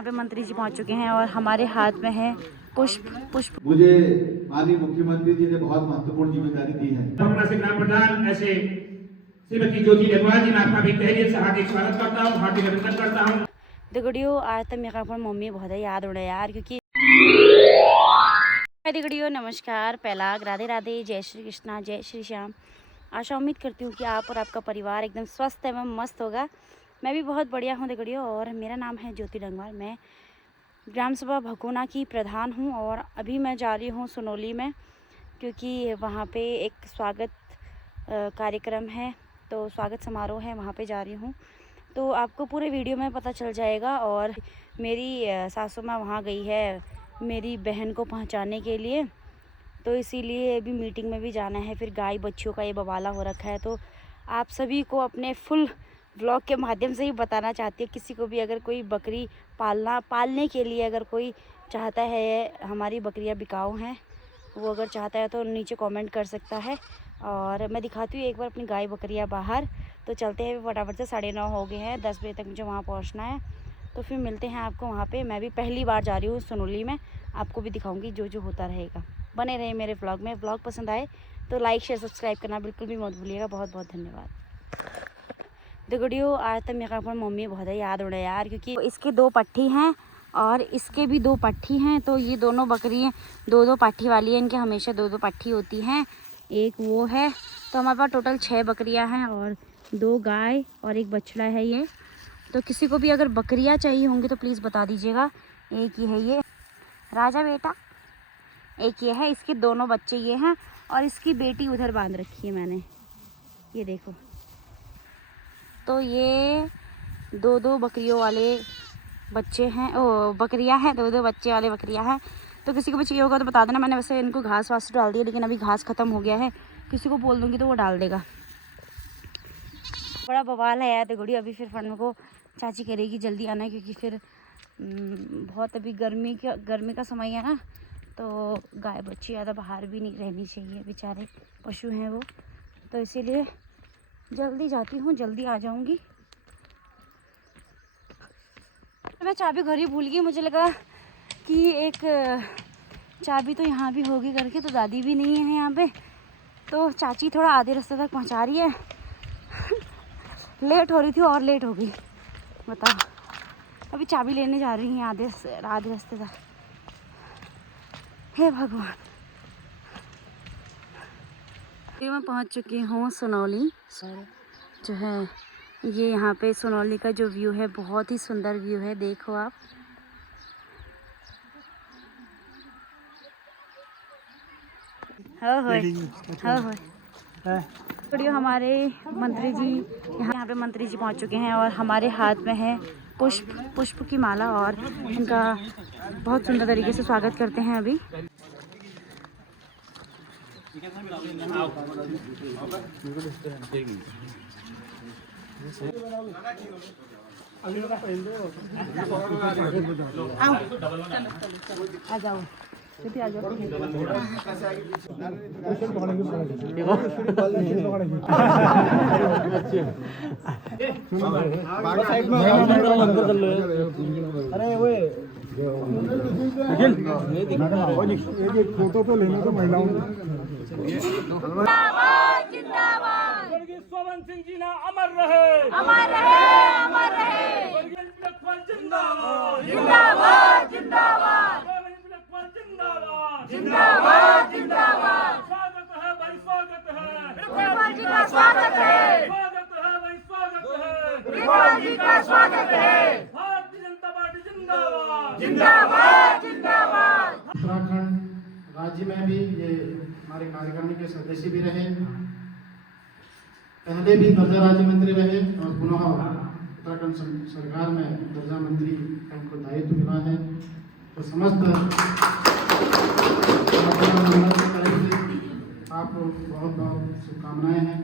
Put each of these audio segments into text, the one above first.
यहाँ पे मंत्री जी पहुँच चुके हैं और हमारे हाथ में है पुष्प। मुझे माननीय मुख्यमंत्री जी ने बहुत महत्वपूर्ण जिम्मेदारी दी है। से ग्राम प्रधान ऐसे श्रीमती ज्योति लंगवाल जी, मैं आपका भी तहेदियत से हार्दिक स्वागत करता हूँ, हार्दिक अभिनंदन करता हूँ। दिगड़ियो आज तक मेरे को मम्मी बहुत याद उड़ा यार, क्योंकि दिगड़ियो नमस्कार, पहला राधे राधे, जय श्री कृष्णा, जय श्री श्याम। आशा उम्मीद करती हूँ कि आप और आपका परिवार एकदम स्वस्थ एवं मस्त होगा। मैं भी बहुत बढ़िया हूँ दिगड़ियो, और मेरा नाम है ज्योति लंगवाल। मैं ग्राम सभा भगोना की प्रधान हूँ और अभी मैं जा रही हूँ सुनौली में, क्योंकि वहाँ पे एक स्वागत कार्यक्रम है, तो स्वागत समारोह है, वहाँ पे जा रही हूँ। तो आपको पूरे वीडियो में पता चल जाएगा। और मेरी सासू माँ वहाँ गई है मेरी बहन को पहुँचाने के लिए, तो इसीलिए अभी मीटिंग में भी जाना है। फिर गाय बच्चियों का ये बवाला हो रखा है, तो आप सभी को अपने फुल व्लॉग के माध्यम से ही बताना चाहती है। किसी को भी अगर कोई बकरी पालने के लिए अगर कोई चाहता है, हमारी बकरियां बिकाऊ हैं, वो अगर चाहता है तो नीचे कमेंट कर सकता है। और मैं दिखाती हूँ एक बार अपनी गाय बकरियां बाहर। तो चलते हैं फटाफट से, 9:30 हो गए हैं, 10 बजे तक मुझे वहाँ पहुँचना है। तो फिर मिलते हैं आपको वहाँ पे। मैं भी पहली बार जा रही हूँ सुनौली में, आपको भी दिखाऊंगी जो जो होता रहेगा। बने रहे मेरे व्लॉग में। व्लॉग पसंद आए तो लाइक शेयर सब्सक्राइब करना बिल्कुल भी मत भूलिएगा। बहुत बहुत धन्यवाद। दिगड़ियो आज तक मेरे को मम्मी बहुत याद उड़ा यार, क्योंकि इसके 2 पट्टी हैं और इसके भी 2 पट्टी हैं। तो ये दोनों बकरियाँ 2-2 पट्टी वाली हैं, इनके हमेशा 2-2 पट्टी होती हैं। एक वो है, तो हमारे पास टोटल 6 बकरियाँ हैं और 2 गाय और 1 बछड़ा है ये। तो किसी को भी अगर बकरियाँ चाहिए होंगी तो प्लीज़ बता दीजिएगा। एक ये है, ये राजा बेटा, एक ये है, इसके दोनों बच्चे ये हैं और इसकी बेटी उधर बांध रखी है मैंने, ये देखो। तो ये 2-2 बकरियों वाले बच्चे हैं, ओ बकरियां हैं, 2-2 बच्चे वाले बकरियां हैं। तो किसी को भी चाहिए होगा तो बता देना। मैंने वैसे इनको घास वास डाल दिया, लेकिन अभी घास ख़त्म हो गया है। किसी को बोल दूँगी तो वो डाल देगा। बड़ा बवाल है यार दिगड़ी। अभी फिर फन को चाची करेगी जल्दी आना है, क्योंकि फिर बहुत अभी गर्मी का समय है ना, तो गाय बच्ची ज़्यादा बाहर भी नहीं रहनी चाहिए, बेचारे पशु हैं वो। तो इसीलिए जल्दी जाती हूँ, जल्दी आ जाऊँगी। मैं चाबी घर ही भूल गई, मुझे लगा कि एक चाबी तो यहाँ भी होगी करके, तो दादी भी नहीं है यहाँ पे, तो चाची थोड़ा आधे रास्ते तक पहुँचा रही है। लेट हो रही थी और लेट हो गई, बताओ। अभी चाबी लेने जा रही हैं आधे रास्ते तक। हे भगवान। मैं पहुँच चुकी हूँ सुनौली, जो है ये यहाँ पे सुनौली का जो व्यू है बहुत ही सुंदर व्यू है, देखो आप। हो वीडियो। हमारे मंत्री जी यहाँ पे मंत्री जी पहुँच चुके हैं और हमारे हाथ में है पुष्प की माला, और इनका बहुत सुंदर तरीके से स्वागत करते हैं अभी। आ जाओ, आ जाओ। अरे वो एक फोटो तो लेना तो महिलाओं स्ववन सिंह जी ना अमर रहे, अमर रहे, अमर रहे। जिंदाबाद, जिंदाबाद, जिंदाबाद, जिंदाबाद, जिंदाबाद। स्वागत है भाई, स्वागत है, बिरबल जी का स्वागत है, स्वागत है भाई, स्वागत है, बिरबल जी का स्वागत है। भारतीय जनता पार्टी जिंदाबाद, जिंदाबाद, जिंदाबाद। उत्तराखंड राज्य में भी ये हमारे कार्यकारिणी के सदस्य भी रहे, पहले भी दर्जा राज्य मंत्री रहे और पुनः उत्तराखंड सरकार में दर्जा मंत्री का इनको दायित्व मिला है। तो समस्त आपको बहुत बहुत शुभकामनाएं हैं।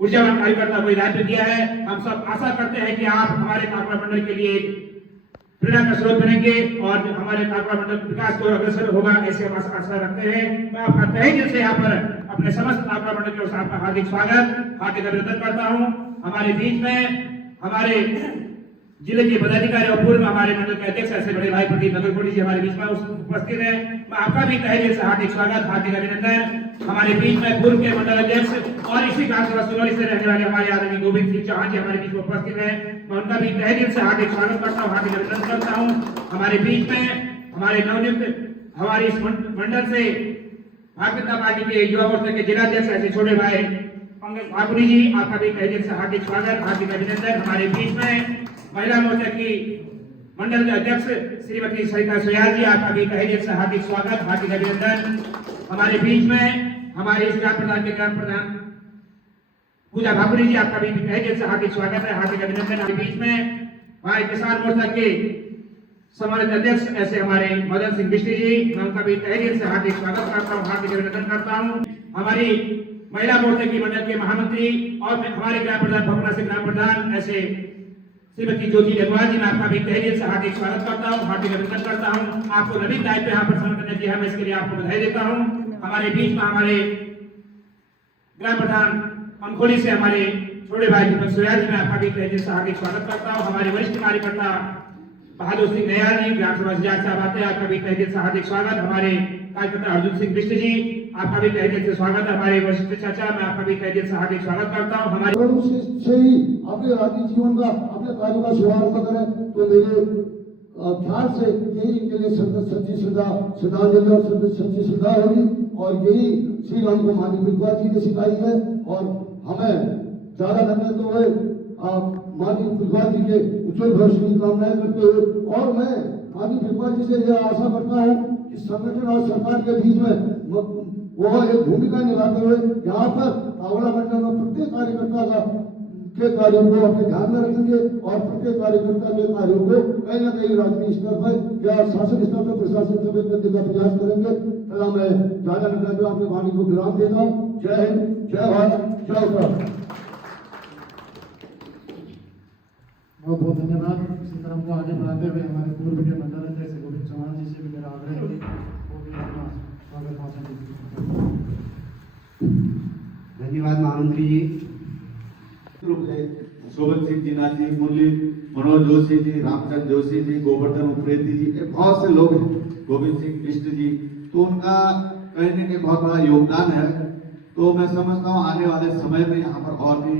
ऊर्जावान कार्यकर्ता को हिदायत दिया है। हम सब आशा करते हैं कि आप हमारे काफला मंडल के लिए प्रेरणा का स्रोत बनेंगे और हमारे तालुका मंडल विकास को अग्रसर होगा, ऐसे हम आशा रखते हैं। मैं आपका तहे दिल से यहाँ पर अपने समस्त तालुका मंडल की ओर से आपका हार्दिक स्वागत, हार्दिक अभिनंदन करता हूँ। हमारे बीच में हमारे जिले के पदाधिकारी और पूर्व हमारे मंडल के अध्यक्ष ऐसे बड़े भाई प्रदीप नगरकोटी जी हमारे बीच में उपस्थित है। मैं आपका भी तहे दिल से हार्दिक स्वागत, हार्दिक अभिनंदन। हमारे बीच में पूर्व के मंडल अध्यक्ष और इसी विधानसभा सुनौली से रहने वाले हमारे आदरणीय गोविंद सिंह चौहान जी हमारे बीच में उपस्थित है। मैं उनका भी तहे दिल से हार्दिक स्वागत करता हूँ, हार्दिक अभिनंदन करता हूँ। हमारे बीच में हमारे नवनियुक्त हमारे इस मंडल से भारतीय जनता पार्टी के युवा मोर्चा के जिलाध्यक्ष ऐसे छोटे भाई पंकज ठाकुर जी, आपका भी तहे दिल से हार्दिक स्वागत, हार्दिक अभिनंदन। हमारे बीच में महिला मोर्चा की मंडल के अध्यक्ष श्रीमती सरिता सोयाल जी, आपका भी तहे दिल से हार्दिक स्वागत, हार्दिक अभिनंदन। हमारे बीच में हमारे इस ग्राम प्रधान के ग्राम प्रधान पूजा भाकुरी जी, आपका भी तहे दिल से हार्दिक स्वागत है, हार्दिक अभिनंदन। हमारे बीच में हमारे किसान मोर्चा के सम्मानित अध्यक्ष ऐसे हमारे मदन सिंह बिष्ट जी, मैं उनका भी तहे दिल से हार्दिक स्वागत करता हूँ, हार्दिक अभिनंदन करता हूँ। हमारी महिला मोर्चा की मंडल के महामंत्री और हमारे ग्राम प्रधान भगवान से ग्राम प्रधान ऐसे श्रीमती ज्योति लंगवाल जी, मैं आपका भी तहे दिल से हार्दिक स्वागत करता हूँ, हार्दिक अभिनंदन करता हूँ। आपको नवीन दायित्व यहाँ पर समर्पण करने दिया, मैं इसके लिए आपको बधाई देता हूँ। हमारे बीच में हमारे ग्राम प्रधान अनखोली से हमारे छोटे भाई दीपक सोयाल जी, मैं आपका भी तहे दिल से हार्दिक स्वागत करता हूँ। हमारे वरिष्ठ कार्यकर्ता बहादुर सिंह नैयार जी, ग्राम सभा जाट साहब आते हैं, आपका भी तहे दिल से हार्दिक स्वागत। हमारे कार्यकर्ता अर्जुन सिंह बिष्ट जी, आपका भी तहे दिल से स्वागत है। हमारे वरिष्ठ चाचा, मैं आपका भी तहे दिल से हार्दिक स्वागत करता हूँ। हमारे से ही अपने राजनीतिक जीवन का अपने कार्य का शुभारंभ करें, तो मेरे ख्याल से यही इनके लिए सच्ची श्रद्धांजलि और सच्ची श्रद्धा होगी। और यही श्री राम को मानी विद्वा जी ने सिखाई है और हमें ज्यादा न कहते हुए मानी विद्वा जी के उज्जवल भविष्य की कामनाएं करते हुए, और मैं मानी विद्वा जी से यह आशा करता हूँ कि संगठन और सरकार के बीच में वो एक भूमिका निभाते हुए यहाँ पर तावड़ा मंडल में प्रत्येक कार्यकर्ता के कार्यों को अपने ध्यान में रखेंगे और प्रत्येक कार्यकर्ता के कार्यों को कहीं ना कहीं राजनीतिक स्तर पर या शासन स्तर पर प्रशासन स्तर पर करने का प्रयास करेंगे। तथा मैं ज्यादा न कहते हुए अपने वाणी को विराम देता हूँ। जय हिंद, जय भारत, जय उत्तराखंड। बहुत बहुत धन्यवाद। इसी तरह को आगे बढ़ाते हुए हमारे पूर्व के मंडल अध्यक्ष गोविंद चौहान जी से भी मेरा आग्रह है वो भी अपना स्वागत भाषण दें। धन्यवाद महामंत्री जी। रूप से शोभन सिंह जीना जी, मुरली मनोज जोशी जी, रामचंद्र जोशी जी, गोवर्धन उप्रेती जी, ये बहुत से लोग हैं, गोविंद सिंह बिष्ट जी, तो उनका कहीं न कहीं बहुत बड़ा योगदान है। तो मैं समझता हूँ आने वाले समय में यहाँ पर और भी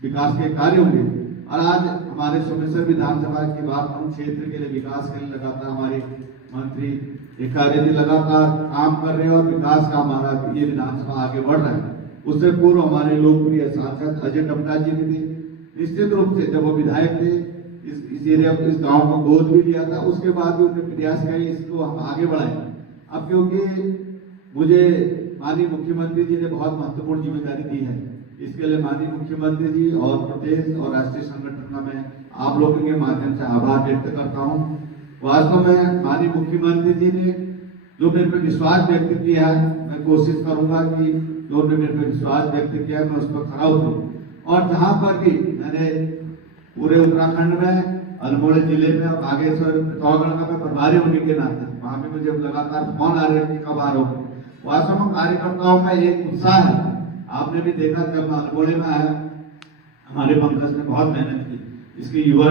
विकास के कार्य होंगे। और आज हमारे सोमेश्वर विधानसभा की बात हम क्षेत्र के लिए विकास के लिए लगातार हमारे मंत्री एकाग्र लगातार काम कर रहे हैं और विकास का हमारा ये विधानसभा आगे बढ़ रहा है। उससे पूर्व हमारे लोकप्रिय सांसद अजय टमटा जी ने भी निश्चित रूप से जब वो विधायक थे इस एरिया इस गांव को गोद भी लिया था, उसके बाद भी उन्होंने प्रयास किया इसको हम आगे बढ़ाएं। अब क्योंकि मुझे माननीय मुख्यमंत्री जी ने बहुत महत्वपूर्ण जिम्मेदारी दी है, इसके लिए माननीय मुख्यमंत्री जी और प्रदेश और राष्ट्रीय संगठन का मैं आप लोगों के माध्यम से आभार व्यक्त करता हूँ। वास्तव में माननीय मुख्यमंत्री जी ने जो मेरे पे विश्वास व्यक्त किया है, मैं कोशिश करूंगा कि जो मेरे पे विश्वास व्यक्त किया है मैं उस पर खरा उतरूं। और जहां पर भी मैंने पूरे उत्तराखंड में अल्मोड़ा जिले में और बागेश्वर पिथौरागढ़ का मैं प्रभारी होने के नाते वहां पे मुझे लगातार फोन आ रहे हैं कि कब आ रहे हो। वास्तव में कार्यकर्ताओं का एक उत्साह है, आपने भी देखा जब मैं अल्मोड़े में आया हमारे पंकज ने बहुत मेहनत की, इसकी युवा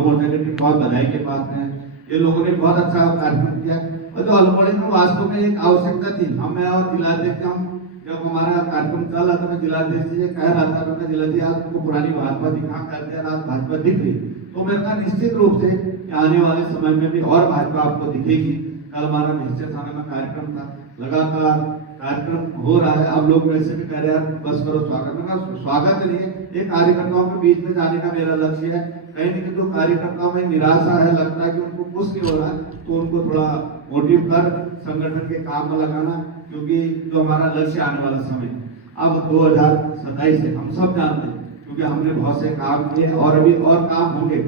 मोर्चा की टीम बहुत बधाई के पात्र है। ये लोगों ने बहुत अच्छा कार्यक्रम किया और जो अल्मोड़े में वास्तव में एक आवश्यकता थी। हम और जिलाध्यक्ष हम जब हमारा कार्यक्रम चल रहा था मैं जिलाध्यक्ष जी कह रहा था मैं जिलाध्यक्ष आज तुमको पुरानी भाजपा दिखा करते हैं, आज भाजपा दिख रही, तो मेरे का निश्चित रूप से आने वाले समय में भी और भाजपा आपको दिखेगी। कल हमारा निश्चित थाने में कार्यक्रम था, लगातार कार्यक्रम हो रहा है। अब लोग वैसे भी कह रहे हैं बस करो स्वागत में, स्वागत नहीं है, ये कार्यकर्ताओं के बीच में जाने का मेरा लक्ष्य है। कहीं न कहीं जो कार्यकर्ताओं में निराशा है, लगता है कि उनको कुछ नहीं हो रहा, तो उनको थोड़ा मोटिव कर संगठन के काम में लगाना, क्योंकि जो हमारा लक्ष्य आने वाला समय अब 2027 है, हम सब जानते हैं, क्योंकि हमने बहुत से काम किए और अभी और काम होंगे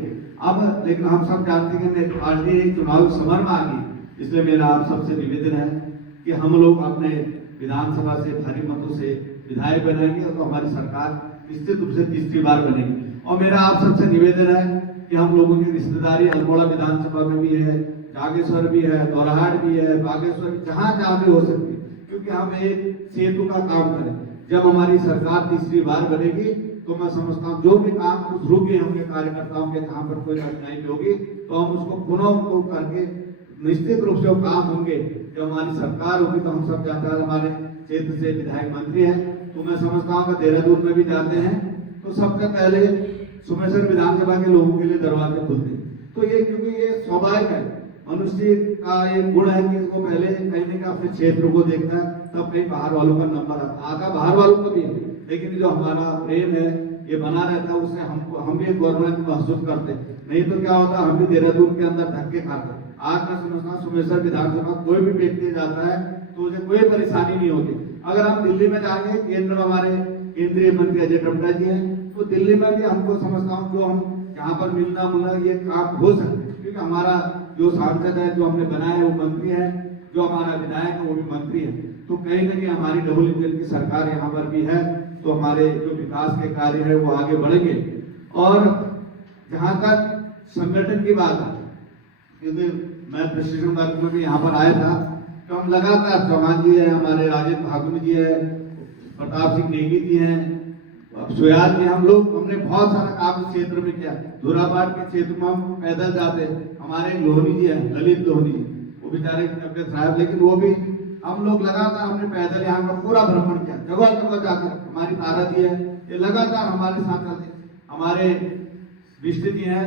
अब, लेकिन हम सब जानते हैं कि मेरी पार्टी चुनावी समर में आ गई। इसलिए मेरा आप सबसे निवेदन है कि हम लोग अपने विधानसभा से भारी मतों से विधायक बनाएंगे तो हमारी सरकार निश्चित रूप से तीसरी बार बनेगी। और मेरा आप सबसे निवेदन है कि हम लोगों की रिश्तेदारी अल्मोड़ा विधानसभा में भी है, जागेश्वर भी है, दोरहाट भी है, बागेश्वर भी, जहाँ जहाँ भी हो सकती है, क्योंकि हम एक सेतु का काम करें। जब हमारी सरकार तीसरी बार बनेगी तो मैं समझता हूँ जो भी काम शुरू किए होंगे कार्यकर्ताओं के, जहाँ पर कोई कठिनाई भी होगी तो हम उसको पुनः करके निश्चित रूप से वो काम होंगे। जब हमारी सरकार होगी तो हम सब जानते हैं, हमारे क्षेत्र से विधायक मंत्री हैं, तो मैं समझता हूँ कि देहरादून में भी जाते हैं तो सबसे पहले सुमेश्वर विधानसभा के लोगों के लिए दरवाजे खुलते हैं। तो ये क्योंकि ये स्वाभाविक है, मनुष्य का एक गुण है कि इसको पहले कहीं ना कहीं अपने क्षेत्र को देखना है, तब कहीं बाहर वालों का नंबर आता बाहर वालों का भी है, लेकिन जो हमारा प्रेम है ये बना रहता है, उससे हम भी गवर्नमेंट महसूस करते हैं। नहीं तो क्या होता, हम भी देहरादून के अंदर धक्के खाते। आज मैं समझता हूँ सुमेश्वर विधानसभा कोई भी व्यक्ति जाता है तो उसे कोई परेशानी नहीं होती। अगर हम दिल्ली में जाएंगे, केंद्र में हमारे केंद्रीय मंत्री अजय टम्टा जी हैं, तो दिल्ली में भी हमको समझता हूँ जो हम यहाँ पर मिलना ये काम हो सकते हैं, क्योंकि हमारा जो सांसद है जो हमने बनाए हैं वो मंत्री है, जो हमारा विधायक है वो भी मंत्री है। तो कहीं ना कहीं हमारी डबल इंजन की सरकार यहाँ पर भी है, तो हमारे जो विकास के कार्य है वो आगे बढ़ेंगे। और जहाँ तक संगठन की बात है, क्योंकि मैं प्रशिक्षण वर्ग में भी यहाँ पर आया था, तो हम लगातार चौहान जी है, हमारे राजेंद्र ठाकुर जी है, प्रताप सिंह नेगी जी हैं, सुयाल जी, हमने बहुत सारा काम इस क्षेत्र में किया। धुरापाट के क्षेत्र में हम पैदल जाते, हमारे लोहनी जी है, ललित लोहनी, वो बेचारे तबियत खराब, लेकिन वो भी हम लोग लगातार हमने पैदल यहाँ का पूरा भ्रमण किया, जगह जगह जाकर। हमारी तारा जी है, ये लगातार हमारे साथ चलते। हमारे विष्णु जी हैं,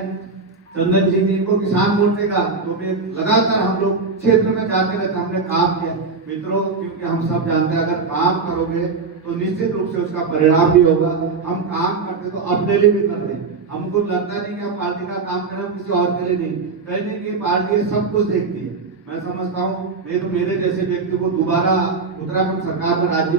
चंदन जी, इनको किसान मोर्चे का तो भी लगातार हम लोग क्षेत्र में जाते रहते, हमने काम किया। मित्रों, क्योंकि हम सब जानते हैं अगर काम करोगे तो निश्चित रूप से उसका परिणाम भी होगा। हम काम करते तो अपने लिए भी करते, हमको लगता नहीं कि हम पार्टी का काम करें, हम किसी और के लिए नहीं, कहने की पार्टी सब कुछ देखती है। मैं समझता हूँ मेरे जैसे व्यक्ति को दोबारा उत्तराखंड सरकार में राज्य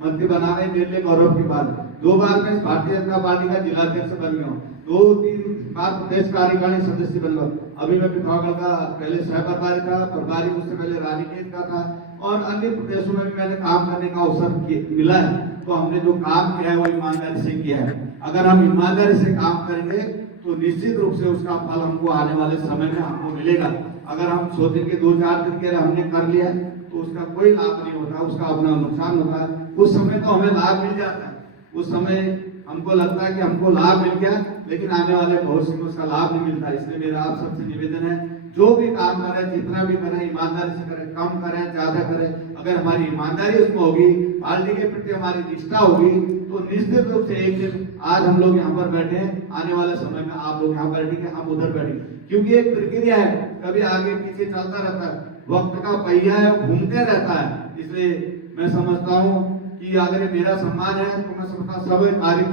मंत्री बना रहे, मेरे लिए गौरव की बात। 2 बार मैं भारतीय जनता पार्टी का जिलाध्यक्ष बन गया हूँ, 2-3 बार प्रदेश कार्यकारिणी सदस्य बन गया। अभी मैं पिथौरागढ़ का पहले सह प्रभारी था, प्रभारी उससे पहले रानीखेत का था, और अन्य प्रदेशों में भी मैंने काम करने का अवसर मिला है। तो हमने जो काम किया है वो ईमानदारी से किया है। अगर हम ईमानदारी से काम करेंगे तो निश्चित रूप से उसका फल हमको आने वाले समय में हमको मिलेगा। अगर हम सोचेंगे 2-4 दिन के लिए हमने कर लिया तो उसका कोई लाभ नहीं होता, उसका अपना नुकसान होता है। उस समय तो हमें लाभ मिल जाता है, उस समय हमको लगता है कि हमको लाभ मिल गया, लेकिन आने वाले भविष्य में उसका लाभ नहीं मिलता। इसलिए मेरा आप सबसे निवेदन है, जो भी काम करें, जितना भी करें, ईमानदारी से करें, कम करें ज्यादा करें। अगर हमारी ईमानदारी उसमें होगी, पार्टी के प्रति हमारी निष्ठा होगी, तो निश्चित रूप से एक दिन आज हम लोग यहाँ पर बैठे हैं, आने वाले समय में आप लोग यहाँ बैठेंगे, हम उधर बैठेंगे, क्योंकि एक प्रक्रिया है, कभी आगे पीछे चलता रहता है, वक्त का पहिया है, घूमते रहता है। इसलिए मैं समझता हूँ कि अगर ये मेरा सम्मान है तो मैं समझता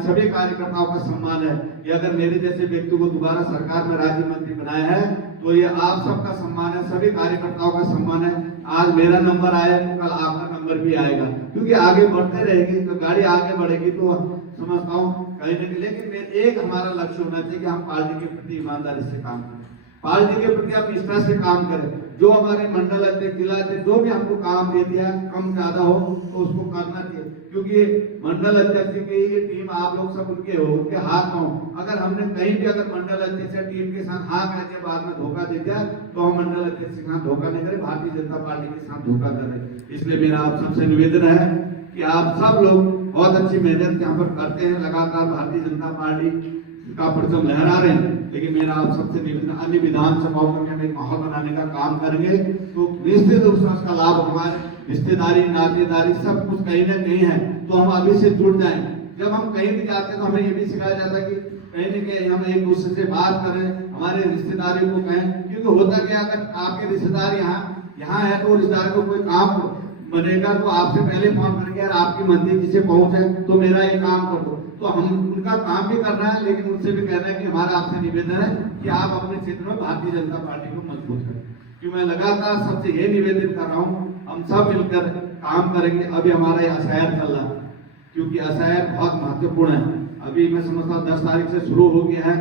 सभी कार्यकर्ताओं का सम्मान है कि अगर मेरे जैसे व्यक्ति को दोबारा सरकार में राज्य मंत्री बनाया है तो ये आप सबका सम्मान है, सभी कार्यकर्ताओं का सम्मान है। आज मेरा नंबर आया तो कल आपका नंबर भी आएगा, क्योंकि आगे बढ़ते रहेगी तो गाड़ी आगे बढ़ेगी। तो समझता हूँ कहीं ना कहीं, लेकिन एक हमारा लक्ष्य होना चाहिए कि हम पार्टी के प्रति ईमानदारी से काम करें, पार्टी के प्रति आप निष्ठा से काम करें। जो हमारे मंडल अध्यक्ष, जिला अध्यक्ष जो भी हमको काम दे दिया, कम ज्यादा हो तो उसको करना चाहिए, क्योंकि मंडल अध्यक्ष की ये टीम आप लोग सब उनके हो, उनके हाथ में हो। अगर हमने कहीं भी अगर मंडल अध्यक्ष या टीम के साथ हाँ कह के बाद में धोखा दे दिया तो हम मंडल अध्यक्ष के साथ धोखा नहीं करें, भारतीय जनता पार्टी के साथ धोखा कर रहे। इसलिए मेरा आप सबसे निवेदन है कि आप सब लोग बहुत अच्छी मेहनत यहाँ पर करते हैं, लगातार भारतीय जनता पार्टी का परचम लहरा रहे हैं, लेकिन मेरा आप सबसे निवेदन, अन्य विधानसभाओं में एक माहौल बनाने का काम करेंगे तो निश्चित रूप से उसका लाभ हमारे रिश्तेदारी, नातेदारी सब कुछ कहीं ना कहीं है, तो हम अभी से जुड़ जाएं। जब हम कहीं भी जाते हैं तो हमें ये भी सिखाया जाता है कि कहीं ना कहीं हम एक दूसरे से बात करें, हमारे रिश्तेदारी को कहें, क्योंकि होता क्या, अगर आपके रिश्तेदार यहाँ है तो रिश्तेदार को कोई काम बनेगा तो आपसे पहले फोन करेंगे, यार आपकी मंदिर जिसे पहुंच है तो मेरा ये काम कर दो। तो हम उनका काम भी करना है, लेकिन उनसे भी कहना है कि हमारा आपसे निवेदन है कि आप अपने क्षेत्र में भारतीय जनता पार्टी को मजबूत करें। क्योंकि मैं लगातार सबसे ये निवेदन कर रहा हूँ, हम सब मिलकर काम करेंगे। अभी हमारा ये असहाय चल रहा है, क्योंकि असहाय बहुत महत्वपूर्ण है। अभी मैं समझता हूँ 10 तारीख से शुरू हो गया है।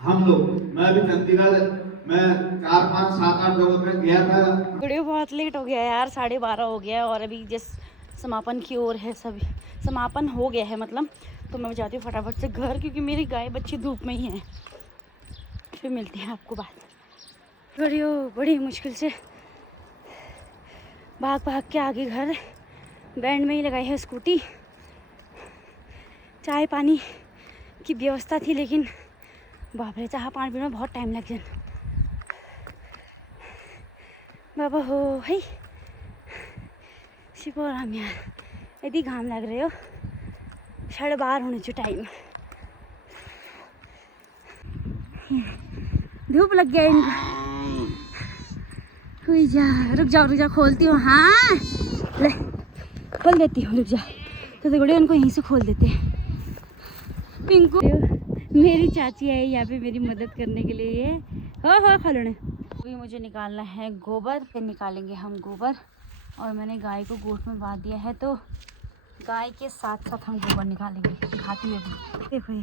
हम लोग, मैं अभी चंडीगढ़ मैं 4, 5, 7, 8 जगह पे गया था। वीडियो बहुत लेट हो गया यार, 12:30 हो गया और अभी जिस समापन की ओर है, सभी समापन हो गया है मतलब, तो मैं जाती हूँ फटाफट से घर, क्योंकि मेरी गाय बच्ची धूप में ही है। फिर मिलते हैं आपको बाद। बड़ी मुश्किल से भाग भाग के आगे घर बैंड में ही लगाई है स्कूटी। चाय पानी की व्यवस्था थी लेकिन बाप रे चाह पानी पीने में बहुत टाइम लग जाए। बाबा हो है शिवराम यार यदि घाम लग रहे हो 12:30 होने जो टाइम धूप लग गया इनको। कोई जा रुक जाओ खोलती हूँ। हाँ ले खोल देती हूँ रुक जा। तो गुड़िया उनको यहीं से खोल देते हैं। पिंकू मेरी चाची है यहाँ पे मेरी मदद करने के लिए। हो खलने अभी मुझे निकालना है गोबर। फिर निकालेंगे हम गोबर और मैंने गाय को गोठ में बांध दिया है तो गाय के साथ साथ हम गोबर निकालेंगे। दिखाती है देखो ये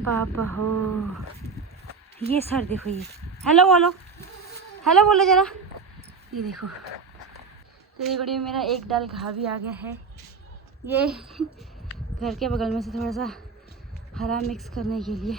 बाबा हो ये सर देखो ये हेलो बोलो जरा। ये देखो तो ये बड़ी मेरा एक डाल घाव भी आ गया है। ये घर के बगल में से थोड़ा सा हरा मिक्स करने के लिए